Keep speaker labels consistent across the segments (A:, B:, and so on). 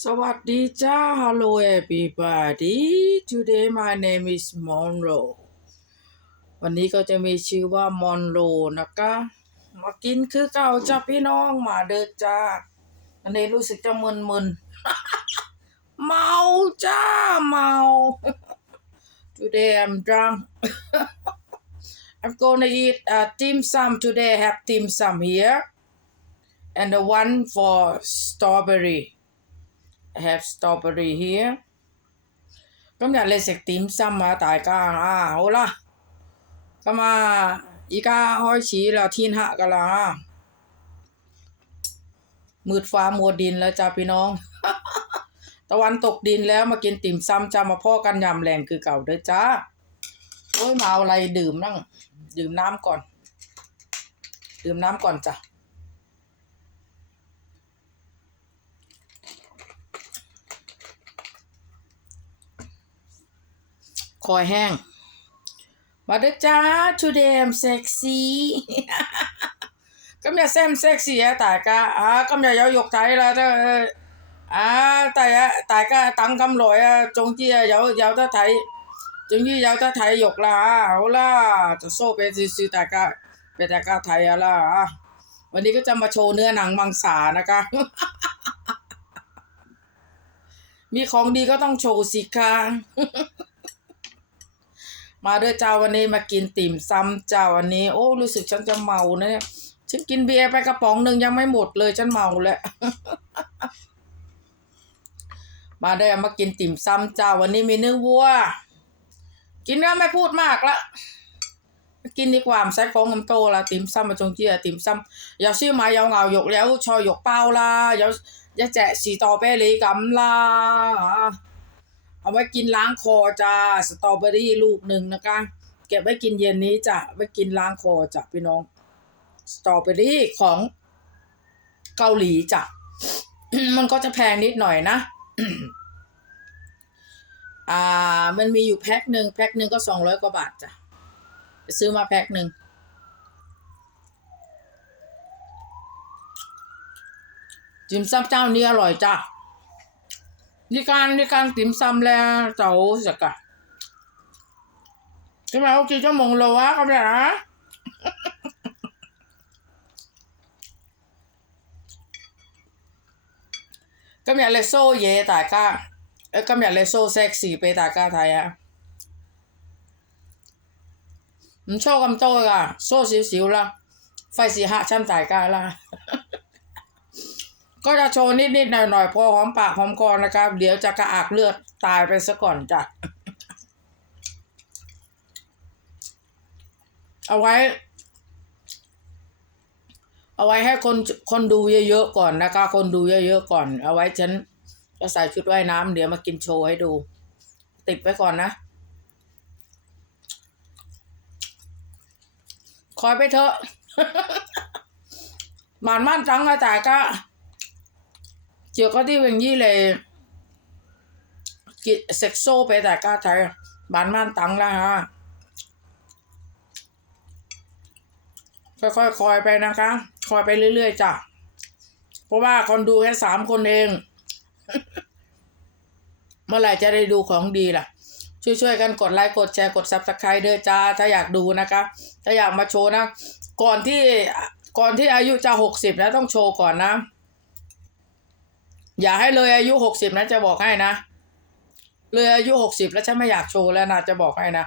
A: สวัสดีจ้า Hello everybody Today my name is Monroe วันนี้ก็จะมีชื่อว่า Monroe นะคะมากินคือเก่าจ้าพี่น้องมาเด้อจ้าอันนี้รู้สึกจะมึนๆเมาจ้าเมา Today I'm drunk I'm gonna eat uh, dim sum today have dim sum here and the one for strawberry have strawberry here 咁日你食点心啊，大家啊，好啦，咁啊，而家开始啦，天黑噶啦啊มืดฟ้ามัวดินแล้วจ้าพี่น้อง ตะวันตกดินแล้วมากินติ่มซ้ำจ้ามาพ่อกันยำแรงคือเก่าเด้อจ้าโอ้ยมาเอาอะไรดื่มนั่ง ดื่มน้ำก่อน ดื่มน้ำก่อนจ้ะ คอยแห้ง มาเด้อจ้า today I'm sexy 咁又 Sam sexy 啊，大家啊，今日有肉睇啦，都啊，大家大家等咁耐啊，总之啊有有得睇，总之有得睇肉啦啊，好啦，就 show 俾少少大家俾大家睇下啦啊，วันนี้ก็จะมาโชว์เนื้อหนังมังสานะคะ มีของดีก็ต้องโชว์สิคะ มาด้วยเจ้าวันนี้มากินติ่มซำเจ้าวันนี้ โอ้รู้สึกฉันจะเมานะเนี่ยฉันกินเบียร์ไปกระป๋องหนึ่งยังไม่หมดเลยฉันเมาแล้วมาได้มากินติ่มซำเจ้าวันนี้มีเนื้อวัว กินแล้วไม่พูดมากละกินดีกว่าใส่ของกำโตละติ่มซำมาจงเจียติ่มซำอย่าชื่อหมายาวเหงาหยกแล้วชอยหยกเป้าละอย่าอย่าแจะสีต่อเป้ลีกำลา เอาไว้กินล้างคอจ้าสตรอเบอรี่ลูกหนึ่งนะคะเก็บไว้กินเย็นนี้จ้ะไว้กินล้างคอจ้ะพี่น้องสตรอเบอรี่ของเกาหลีจ้ะมันก็จะแพงนิดหน่อยนะอ่า มันมีอยู่แพ็คหนึ่งแพ็คหนึ่งก็สองร้อยกว่าบาทจ้ะซื้อมาแพ็คหนึ่งจิมซับเจ้านี้อร่อยจ้ะ đi can đi can tìm xăm le cháu giật cả cái mà ok cho mừng lồ á không đã cái nhà lấy xô về tại ca cái nhà lấy xô sexy về tại ca thấy à 唔錯咁多噶，疏少少啦，費事嚇親大家啦。 ก็จะโชว์นิดๆหน่อยๆพอหอมปากหอมคอนะครับ เดี๋ยวจะกระอักเลือดตายไปซะก่อนจ้ะเอาไว้ เอาไว้ให้คนคนดูเยอะๆก่อนนะคะ คนดูเยอะๆก่อน เอาไว้ฉันจะใส่ชุดว่ายน้ำเดี๋ยวมากินโชว์ให้ดู ติดไว้ก่อนนะคอยไปเถอะหมานมั่นจังอะแต่ก็ chưa có đi mình như là chị sạch xô bé đại ca thấy bán man tăng là ha ค่อยๆคอยไปนะคะคอยไปเรื่อยๆจ้ะ เพราะว่าคนดูแค่สามคนเอง เมื่อไหร่จะได้ดูของดีล่ะ ช่วยๆกันกดไลค์กดแชร์กดซับสไครต์ด้วยจ้า ถ้าอยากดูนะคะ ถ้าอยากมาโชว์นะ ก่อนที่ก่อนที่อายุจะหกสิบนะต้องโชว์ก่อนนะ อย่าให้เลยอายุหกสิบนะจะบอกให้นะเลยอายุหกสิบแล้วฉันไม่อยากโชว์แล้วนะจะบอกให้นะ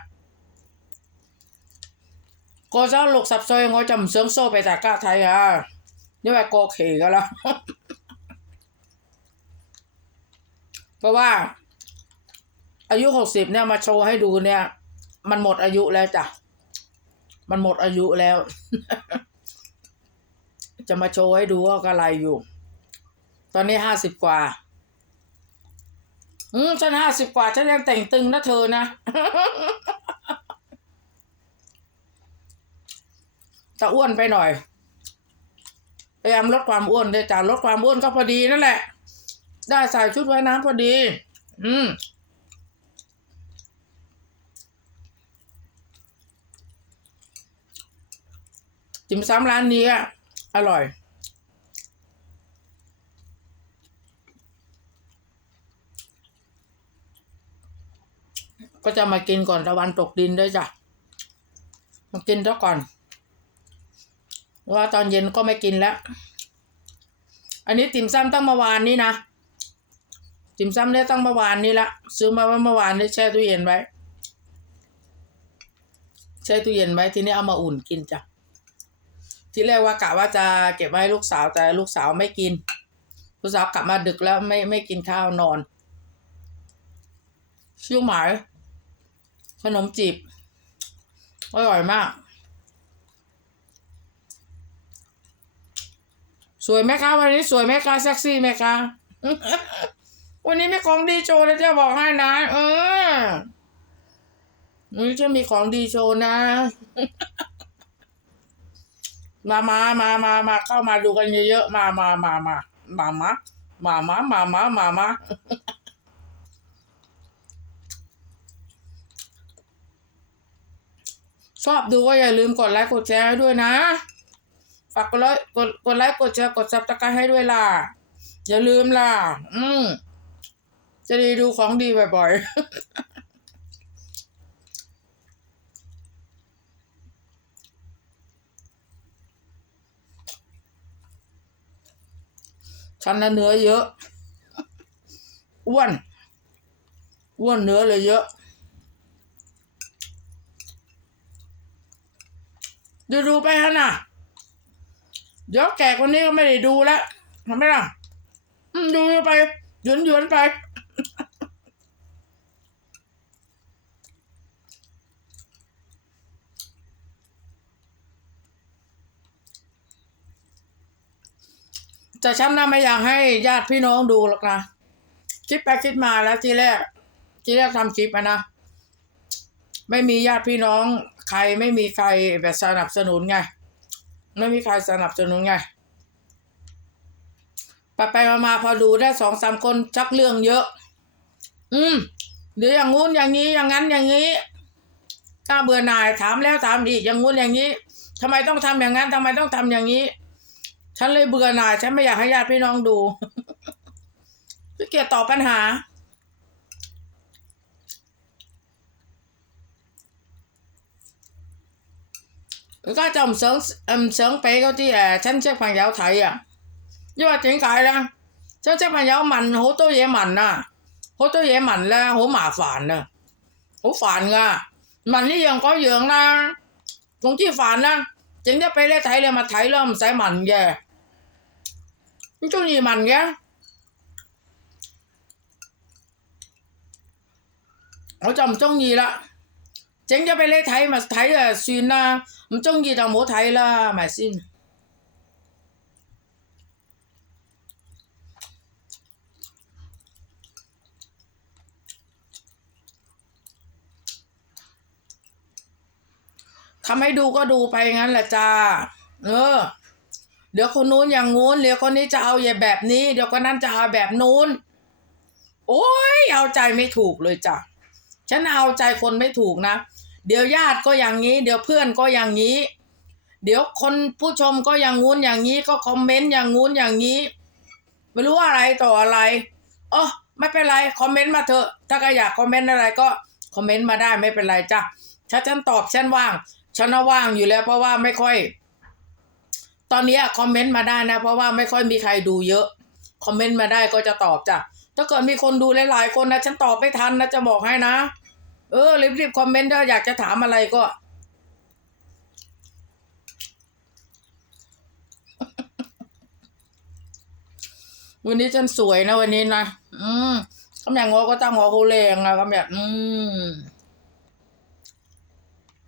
A: ก็จะหลกสับซอยงอจำเสืองโซ่ไปจากก้าไทยอะนี่ว่าโกเขกันแล้วเพราะว่า อายุหกสิบเนี่ยมาโชว์ให้ดูเนี่ย มันหมดอายุแล้วจ้ะมันหมดอายุแล้ว จะมาโชว์ให้ดูว่ากระไรอยู่ ตอนนี้ห้าสิบกว่า อืมฉันห้าสิบกว่าฉันยังแต่งตึงนะเธอนะ จะอ้วนไปหน่อย พยายามลดความอ้วนด้วยจ้าลดความอ้วนก็พอดีนั่นแหละ ได้ใส่ชุดไว่ายน้ำพอดี อืมจิมซ้ำร้านนี้อะอร่อย ก็จะมากินก่อนตะวันตกดินด้วยจ้ะมากินซะก่อนว่าตอนเย็นก็ไม่กินแล้ว อันนี้ติ่มซ้ำตั้งเมื่อวานนี้นะ ติ่มซ้ำได้ตั้งเมื่อวานนี้ละ ซื้อมาเมื่อวานได้แช่ตู้เย็นไว้ แช่ตู้เย็นไว้ทีนี้เอามาอุ่นกินจ้ะ ที่แรกว่ากะว่าจะเก็บไว้ให้ลูกสาวแต่ลูกสาวไม่กิน ลูกสาวกลับมาดึกแล้วไม่ไม่กินข้าวนอนชิวหมาย ขนมจีบ อร่อยมาก สวยไหมคะวันนี้สวยไหมคะเซ็กซี่ไหมคะวันนี้มีของดีโชว์แล้วจะบอกให้นะ เออวันนี้จะมีของดีโชว์นะ มามามามามาเข้ามาดูกันเยอะๆ มามามามามามามามามามามามา ชอบดูก็อย่าลืมกดไลค์กดแชร์ให้ด้วยนะ ฝากกดไลค์กดกดไลค์กดแชร์กดซับสไครต์ให้ด้วยล่ะ อย่าลืมล่ะ อืมจะได้ดูของดีบ่อยๆฉันน่ะเนื้อเยอะ อ้วน อ้วนเนื้อเลยเยอะ ดูดูไปฮะน่ะเดี๋ยวแก่คนนี้ก็ไม่ได้ดูแล้วทำไมล่ะดูไปหยวนหยวนไป แต่ฉันน่ะไม่อยากให้ญาติพี่น้องดูหรอกนะคิดไปคิดมาแล้วทีแรก ทีแรกทำคลิปนะ ไม่มีญาติพี่น้อง ใครไม่มีใครแบบสนับสนุนไง ไม่มีใครสนับสนุนไงไปไปมามาพอดูได้สองสามคนชักเรื่องเยอะ อืมเดี๋ยวอย่างงู้นอย่างนี้อย่างนั้นอย่างนี้ถ้าเบื่อหน่ายถามแล้วถามอีกอย่างงู้นอย่างนี้ทำไมต้องทำอย่างนั้นทำไมต้องทำอย่างนี้ ฉันเลยเบื่อหน่าย ฉันไม่อยากให้ญาติพี่น้องดูขี้เกียจตอบปัญหา có chồng sướng um, sướng俾嗰啲誒親戚朋友睇啊，因為點解咧？親戚朋友問好多嘢問啊，好多嘢問咧，好麻煩啊，好煩噶，問呢樣嗰樣啦，總之煩啦，整得俾你睇你咪睇咯，唔使問嘅，咁中意問嘅，我就唔中意啦。整咗俾你睇咪睇啊算啦， 唔中意就唔好睇啦，系咪先？ทำให้ดูก็ดูไปงั้นแหละจ้า เออ เดี๋ยวคนนู้นอย่างงู้น เดี๋ยวคนนี้จะเอาอย่างแบบนี้ เดี๋ยวคนนั้นจะเอาแบบนู้น โอ้ย เอาใจไม่ถูกเลยจ้ะ ฉันเอาใจคนไม่ถูกนะ เดี๋ยวญาติก็อย่างนี้ เดี๋ยวเพื่อนก็อย่างนี้ เดี๋ยวคนผู้ชมก็อย่างงู้นอย่างนี้ก็คอมเมนต์อย่างงู้นอย่างนี้ ไม่รู้อะไรต่ออะไรอ๋อไม่เป็นไรคอมเมนต์มาเถอะ ถ้าใครอยากคอมเมนต์อะไรก็คอมเมนต์มาได้ไม่เป็นไรจ้ะถ้าฉันตอบฉันว่างฉันว่างอยู่แล้วเพราะว่าไม่ค่อย ตอนนี้คอมเมนต์มาได้นะ เพราะว่าไม่ค่อยมีใครดูเยอะคอมเมนต์มาได้ก็จะตอบจ้ะถ้าเกิดมีคนดูหลายๆคนนะฉันตอบไม่ทันนะจะบอกให้นะ เออรีบๆคอมเมนต์ถ้าอยากจะถามอะไรก็ วันนี้ฉันสวยนะวันนี้นะอืมคำอย่างงอก็ตั้งหัวโคแรงนะคำแบบอืม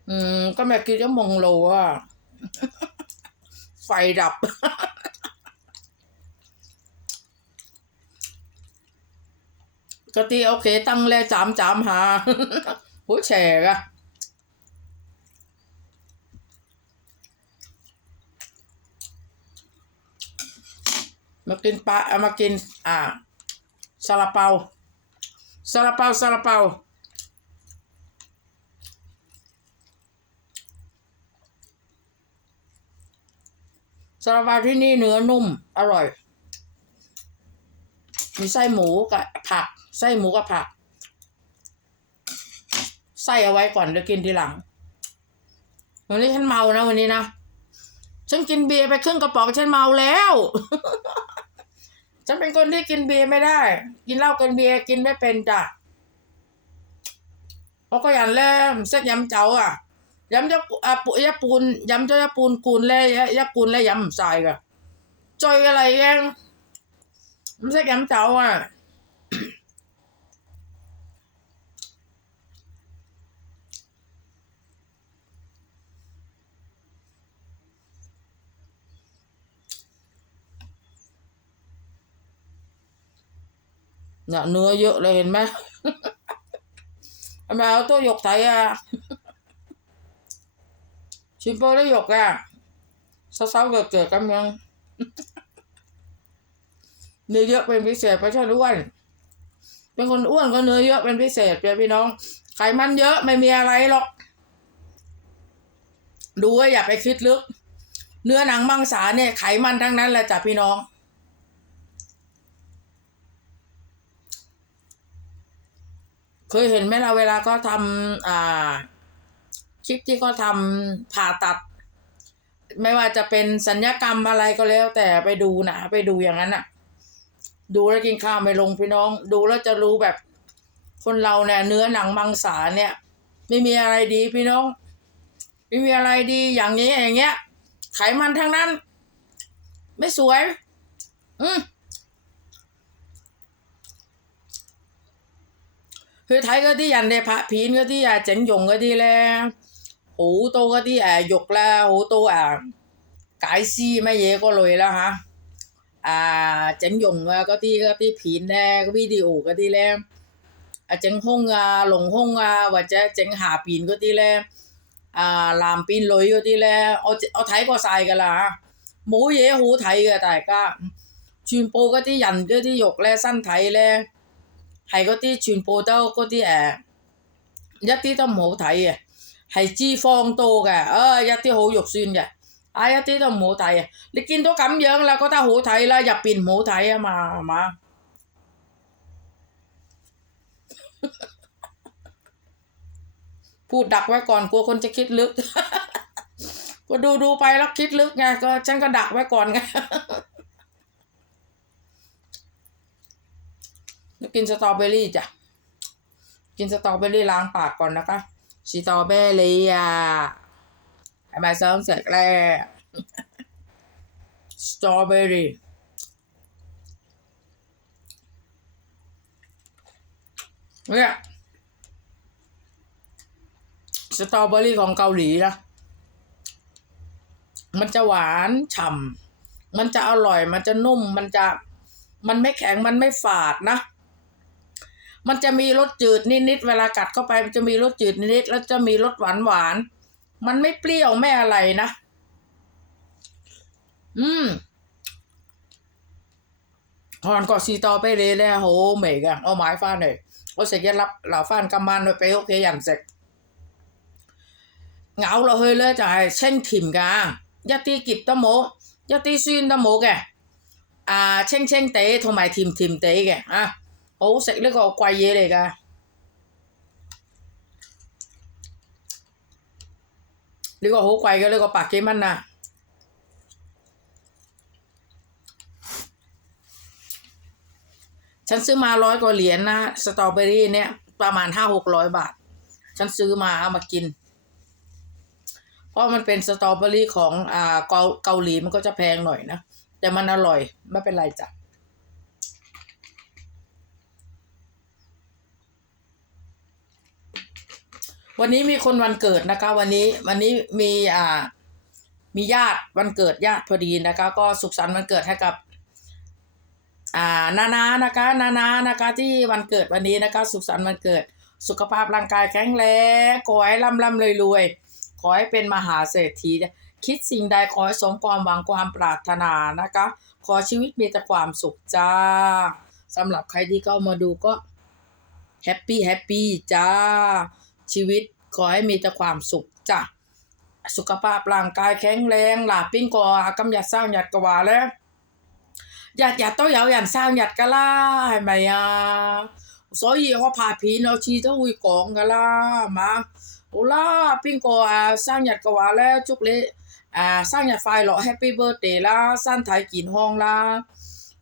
A: อืมก็แบบกินจะมงโลอะไฟดับ ก็ตีโอเคตั้งแลจามจามหาหัวแฉกอะมากินปลาเอามากิน อ่าซาลาเปาซาลาเปาซาลาเปาซาลาเปาที่นี่เนื้อนุ่ม อร่อย มีไส้หมูกับผัก ไส้หมูกับผักใส่เอาไว้ก่อนเดี๋ยวกินทีหลัง วันนี้ฉันเมานะวันนี้นะ ฉันกินเบียร์ไปครึ่งกระป๋องฉันเมาแล้ว ฉันเป็นคนที่กินเบียร์ไม่ได้ กินเหล้ากินเบียร์กินไม่เป็นจ้ะเพราะก็อย่างแรกเซ็กยำเจ้าอะยำจะอะปุยะปูนยำเจ้ายะปูนกูนเลยยะยะกูนเลยยำใส่กะจอยอะไรแกงมันเซ็กยำเจ้าอะ เนี่ยเนื้อเยอะเลยเห็นไหมทำไมเอาตัวหยกไทยอะชิมโปได้หยกอะเศร้าๆเกิดๆกันยังเนื้อเยอะเป็นพิเศษเพราะฉันอ้วน เป็นคนอ้วนก็เนื้อเยอะเป็นพิเศษเพี่พี่น้อง ไขมันเยอะไม่มีอะไรหรอก ดูว่าอย่าไปคิดลึก เนื้อหนังมังสาเนี่ยไขมันทั้งนั้นแหละจ้ะพี่น้อง เคยเห็นไหมเราเวลาก็ทำอ่า คลิปที่เขาทำผ่าตัด ไม่ว่าจะเป็นสัญญกรรมอะไรก็แล้ว แต่ไปดูนะ ไปดูอย่างนั้นอะดูแล้วกินข้าวไม่ลงพี่น้อง ดูแล้วจะรู้แบบ คนเราเนี่ยเนื้อหนังมังสาเนี่ย ไม่มีอะไรดีพี่น้อง ไม่มีอะไรดีอย่างนี้อย่างเงี้ย ไขมันทั้งนั้น ไม่สวย อืม 佢睇嗰啲人哋拍片嗰啲啊，整容嗰啲咧，好多嗰啲誒肉啦，好多誒解絲乜嘢嗰類啦嚇，啊整容啊嗰啲嗰啲片咧，video 嗰啲咧，啊整胸啊、隆胸啊，或者整下邊嗰啲咧，啊男變女嗰啲咧，我我睇過晒㗎啦嚇，冇嘢好睇嘅大家，全部嗰啲人嗰啲肉咧，身體咧。 係嗰啲全部都嗰啲誒，一啲都唔好睇嘅，係脂肪多嘅，啊一啲好肉酸嘅，啊一啲都唔好睇啊！你見到咁樣啦，覺得好睇啦，入邊唔好睇啊嘛，係嘛？พูดดักไว้ก่อนกลัวคนจะคิดลึก ก็ดูดูไปแล้วคิดลึกไงก็ฉันก็ดักไว้ก่อนไง แล้วกินสตรอเบอรี่จ้ะ กินสตรอเบอรี่ล้างปากก่อนนะคะสตรอเบอรี่อะให้มาซ้อมเสร็จแล้วสตรอเบอรี่เนี่ยสตรอเบอรี่ของเกาหลีนะ มันจะหวานฉ่ำ มันจะอร่อย มันจะนุ่ม มันจะ มันไม่แข็ง มันไม่ฝาดนะ มันจะมีรสจืดนิดๆเวลากัดเข้าไปมันจะมีรสจืดนิดๆแล้วจะมีรสหวานหวานมันไม่เปรี้ยวไม่อะไรนะ อืมหอนกอดซีตอไปเลยแล้วโหเมกันเอาไม้ฟาดหน่อยเอาเสกยัดรับเหล่าฟาดกำมันไปโอเคยันเสกเงาเราเฮยเลยจ่ายเช่งถิ่มกายาตีกิบตะโมยาตีซีนตะโมแกอ่าเช่งเช่งเตะทำไมถิ่มถิ่มเตะแกอะ 好食呢个贵嘢嚟㗎。呢个好贵嘅，呢、个百几蚊啊！ฉันซื้อมาร้อยกว่าเหรียญนะสตรอเบอรี่เนี่ยประมาณห้าหกร้อยบาท ฉันซื้อมาเอามากิน เพราะมันเป็นสตรอเบอรี่ของอ่าเกาเกาหลีมันก็จะแพงหน่อยนะ แต่มันอร่อยไม่เป็นไรจ้ะ วันนี้มีคนวันเกิดนะคะ วันนี้วันนี้มีอ่ามีญาติวันเกิดญาติพอดีนะคะ ก็สุขสันต์วันเกิดให้กับ อ่านานานะคะนานานะคะ ที่วันเกิดวันนี้นะคะ สุขสันต์วันเกิด สุขภาพร่างกายแข็งแรงขอให้ร่ำร่ำรวยรวยขอให้เป็นมหาเศรษฐีคิดสิ่งใดขอให้สมความหวังความปรารถนานะคะ ขอชีวิตมีแต่ความสุขจ้าสำหรับใครที่เข้ามาดูก็แฮปปี้แฮปปี้จ้า ชีวิตขอให้มีแต่ความสุขจ้ะสุขภาพร่างกายแข็งแรงหลาปิ้งกอ今日生日嘅话咧，日日都有人生日㗎啦，系咪啊？ 所以我拍片我次都会讲噶啦，系嘛？好啦，边个啊生日嘅话咧，祝你诶、啊、生日快乐，Happy Birthday 啦，身体健康啦，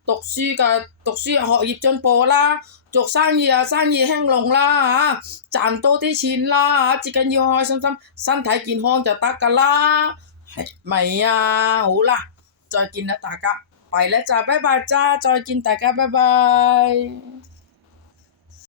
A: 读书嘅读书学业进步啦， 做生意啊生意興隆啦嚇，賺多啲錢啦嚇，最緊要開開心心，身體健康就得噶啦，係咪啊？好啦，再見啦大家，拜啦咋，拜拜咋，再見大家，拜拜。